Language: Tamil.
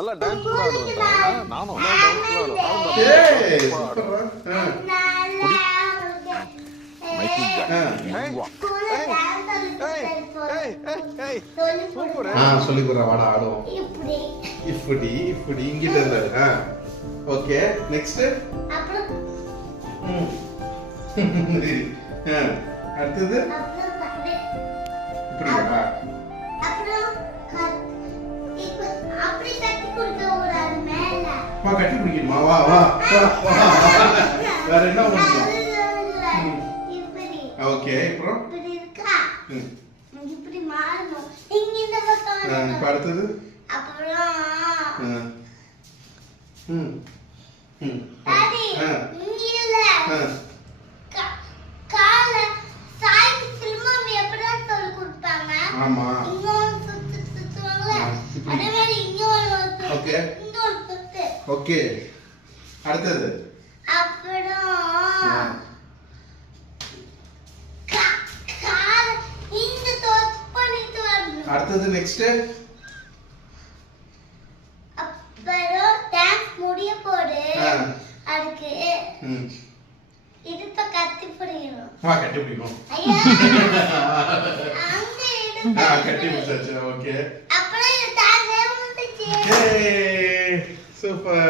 நல்லா டான்ஸ் கூட ஆடுவேன். நானும் டான்ஸ் கூட ஆடுவேன். ஏய் சூப்பர். Michael Jackson. வா. சூப்பர். சொல்லி கொடுற வாடா ஆடுவோம். இப்படி இப்படி இங்கிட்ட இருந்தாரு. Okay next. அப்புறம் அடுத்தது இப்படியா? அப்படி கட்டி கொடுக்க கூடாது மேல. வா கட்டி பிடிக்கணுமா? வா வா வா. வேற என்ன பண்ணணும்? இப்படி. ஓகே அப்புறம் இப்படி இருக்கா? இப்படி மாறணும். இங்க இந்த பக்கம். இப்ப அடுத்தது அப்புறம் டாடி இங்க இல்ல. கால சாய்க்கு சிலம்பம் எப்படிதான் சொல்லி கொடுப்பாங்க. ஆமா இங்க ஒரு சுத்துவாங்கல. அதே மாதிரி இங்க ஒரு ஓகே இங்க ஒரு சுத்து. ஓகே அடுத்தது அப்புறம் கால இங்க தோத்து பண்ணிட்டு வரணும். அடுத்தது நெக்ஸ்ட். அப்புறம் டான்ஸ் முடிய போடு. அதுக்கு இடுப்ப கட்டி பிடிக்கணும். வா கட்டி பிடிக்கணும். ஐயா அங்க இடுப்ப கட்டி பிடிச்சாச்சு. ஓகே அப்புறம் டான்ஸ் முடிஞ்சிச்சு. சூப்பர்.